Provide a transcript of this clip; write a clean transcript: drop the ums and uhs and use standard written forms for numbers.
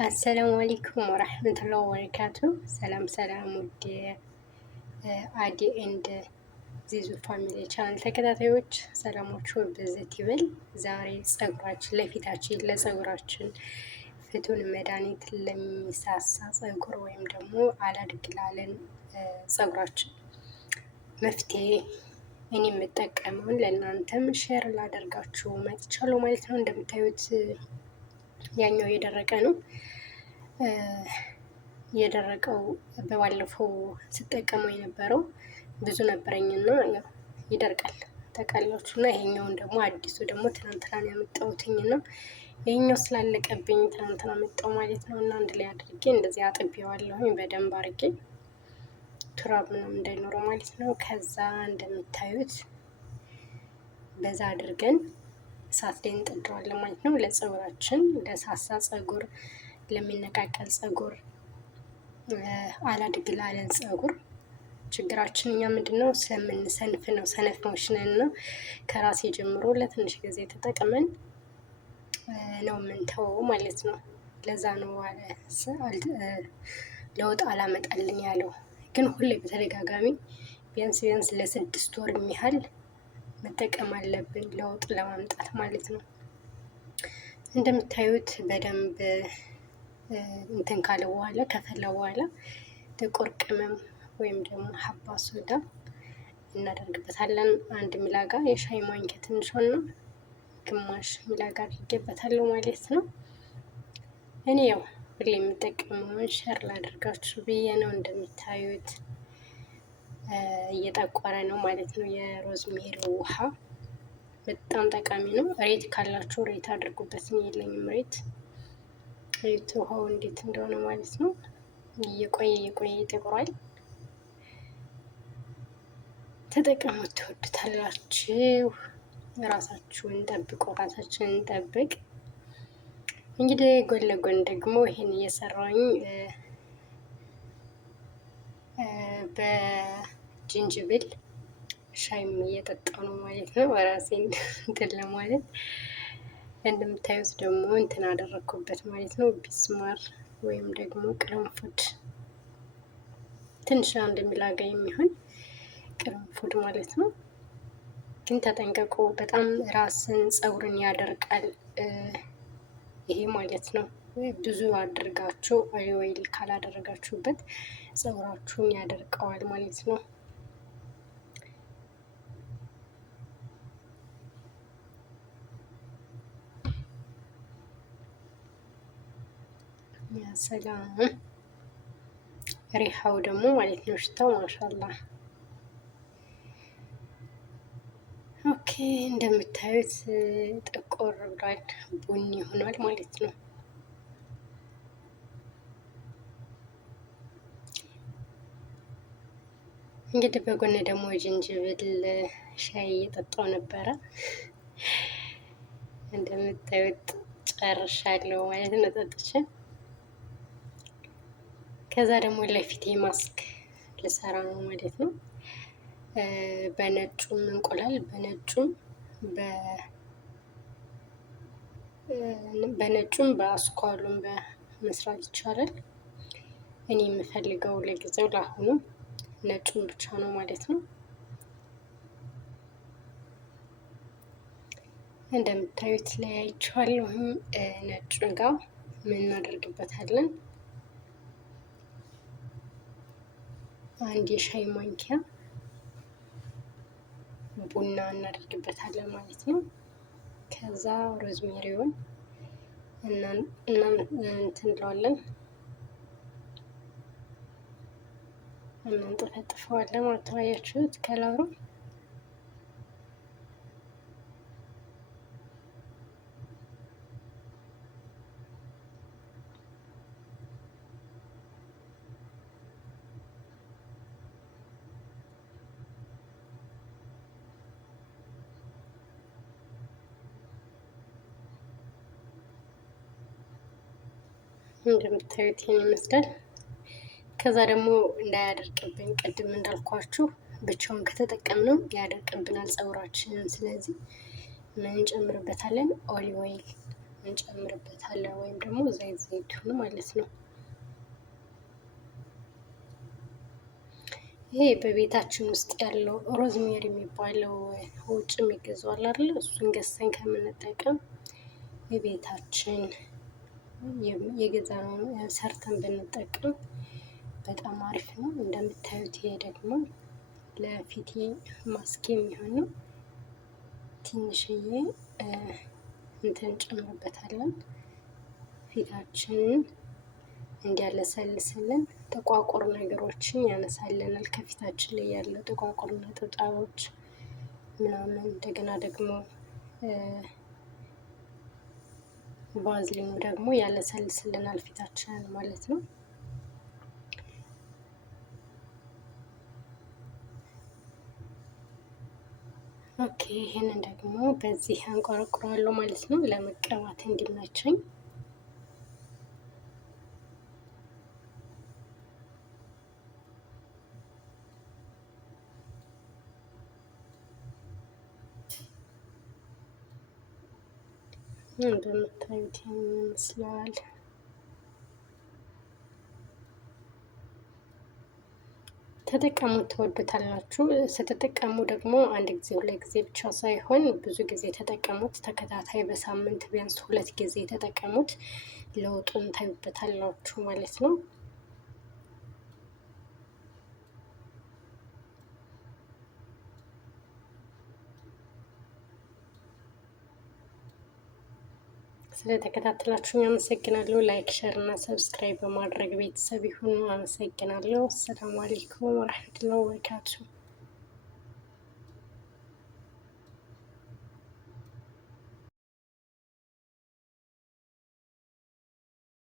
አሰላሙ አለይኩም ወራህመቱላሂ ወበረካቱ። ሰላም ሰላም ውድ አዲ ኤንድ ዚዙ ፋሚሊ ቻናል ተከታታዮች ሰላማችሁ ብዝት ይበል። ዛሬ ጸጉራችን ለፊታችን ለጸጉራችን ፍቱን መድኃኒት ለሚሳሳ ጸጉር ወይም ደግሞ አላድግ ላለን ጸጉራችን መፍትሄ እኔ የምጠቀመውን ለእናንተም ሼር ላደርጋችሁ መጥቻለሁ ማለት ነው። እንደምታዩት ያኛው የደረቀ ነው። የደረቀው በባለፈው ስጠቀመው የነበረው ብዙ ነበረኝና ያው ይደርቃል ታውቃላችሁ። እና ይሄኛውን ደግሞ አዲሱ ደግሞ ትናንትና ነው ያመጣሁትኝና ይሄኛው ስላለቀብኝ ትናንትና መጣው ማለት ነው። እና አንድ ላይ አድርጌ እንደዚህ አጥቤዋለሁኝ በደንብ አድርጌ ቱራብ ምናምን እንዳይኖረው ማለት ነው። ከዛ እንደምታዩት በዛ አድርገን እሳት ላይ እንጥደዋለን ማለት ነው። ለፀጉራችን ለሳሳ ፀጉር፣ ለሚነቃቀል ፀጉር፣ አላድግ ላለን ፀጉር ችግራችን እኛ ምንድነው ስለምንሰንፍ ነው። ሰነፎች ነን እና ከራሴ ጀምሮ ለትንሽ ጊዜ ተጠቅመን ነው የምንተወው ማለት ነው። ለዛ ነው ለውጥ አላመጣልን ያለው። ግን ሁሌ በተደጋጋሚ ቢያንስ ለ6 ወር የሚያህል መጠቀም አለብን ለውጥ ለማምጣት ማለት ነው። እንደምታዩት በደንብ እንትን ካለ በኋላ ከፈላ በኋላ ጥቁር ቅመም ወይም ደግሞ ሀባ ሶዳ እናደርግበታለን። 1 ሚላጋ የሻይ ማንኪያ ትንሿን ነው፣ ግማሽ ሚላጋ አድርጌበታለሁ ማለት ነው። እኔ ያው ሁሌ የምጠቀመውን ሸር ላደርጋችሁ ብዬ ነው። እንደምታዩት እየጠቆረ ነው ማለት ነው። የሮዝሜሪ ውሃ በጣም ጠቃሚ ነው። ሬት ካላችሁ ሬት አድርጉበት። የለኝም ሬት። ውሃው እንዴት እንደሆነ ማለት ነው። እየቆየ ይጠቁራል። ተጠቀሙት፣ ትወዱታላችሁ። ራሳችሁን ጠብቁ፣ ራሳችንን እንጠብቅ። እንግዲህ ጎን ለጎን ደግሞ ይሄን እየሰራኝ በጅንጅብል ሻይም እየጠጣው ነው ማለት ነው። ራሴን እንትን ለማለት እንደምታዩት ደግሞ እንትን አደረኩበት ማለት ነው። ቢስማር ወይም ደግሞ ቅርንፉድ ትንሽ 1 ሚላጋ የሚሆን ቅርንፉድ ማለት ነው። ግን ተጠንቀቁ፣ በጣም ራስን ፀጉርን ያደርቃል ይሄ ማለት ነው። ብዙ አድርጋችሁ ኦይል ካላደረጋችሁበት ፀጉራችሁን ያደርቀዋል ማለት ነው። ሰላም ሪሃው ደግሞ ማለት ነው ሽታው ማሻላ። ኦኬ እንደምታዩት ጥቁር ብሏል፣ ቡኒ ሆኗል ማለት ነው። እንግዲህ በጎን ደግሞ ጅንጅብል ሻይ እየጠጣው ነበረ። እንደምታዩት ጨርሻለሁ ማለት ነው ጠጥቼ። ከዛ ደግሞ ለፊቴ ማስክ ልሰራ ነው ማለት ነው። በነጩም እንቁላል በነጩም በአስኳሉም በመስራት ይቻላል። እኔ የምፈልገው ለጊዜው ለአሁኑ ነጩን ብቻ ነው ማለት ነው። እንደምታዩት ለያይቼዋለሁ። ነጩ ጋር ምን እናደርግበታለን? 1 የሻይ ማንኪያ ቡና እናደርግበታለን ማለት ነው። ከዛ ሮዝሜሪውን እንትን እንለዋለን፣ እናንጠፈጥፈዋለን ማለት ነው። አያችሁት ከለሩ እንደምታዩት ይሄን ይመስላል። ከዛ ደግሞ እንዳያደርቅብን ቅድም እንዳልኳችሁ ብቻውን ከተጠቀምነው ያደርቅብናል ፀጉራችንን። ስለዚህ ምን እንጨምርበታለን? ኦሊቭ ኦይል እንጨምርበታለን ወይም ደግሞ ዘይት ዘይቱን ማለት ነው። ይሄ በቤታችን ውስጥ ያለው ሮዝሜሪ የሚባለው ውጭ የሚገዛው አለ አይደል? እሱን ገዝተን ከምንጠቀም የቤታችን የገዛነውን ሰርተን ብንጠቀም በጣም አሪፍ ነው። እንደምታዩት ይሄ ደግሞ ለፊቴ ማስክ የሚሆን ነው። ትንሽዬ እንትን ጨምርበታለን ፊታችንን እንዲያለሰልስልን ጥቋቁር ነገሮችን ያነሳልናል። ከፊታችን ላይ ያለ ጥቋቁር ነጠብጣቦች ምናምን። እንደገና ደግሞ ቫዝሊኑ ደግሞ ያለሰልስልናል ፊታችንን ማለት ነው። ኦኬ ይሄንን ደግሞ በዚህ አንቆረቁራለሁ ማለት ነው ለመቀባት እንዲመቸኝ። እንደምታዩት ይመስላል። ተጠቀሙት፣ ትወዱታላችሁ። ስትጠቀሙ ደግሞ አንድ ጊዜ ሁለት ጊዜ ብቻ ሳይሆን ብዙ ጊዜ ተጠቀሙት። ተከታታይ በሳምንት ቢያንስ 2 ጊዜ ተጠቀሙት። ለውጡን ታዩበታላችሁ ማለት ነው። ስለተከታተላችሁኝ አመሰግናለሁ። ላይክ፣ ሸር እና ሰብስክራይብ በማድረግ ቤተሰብ ይሁኑ። አመሰግናለሁ። አሰላሙ አለይኩም ወራህመቱላሂ ወበረካቱ።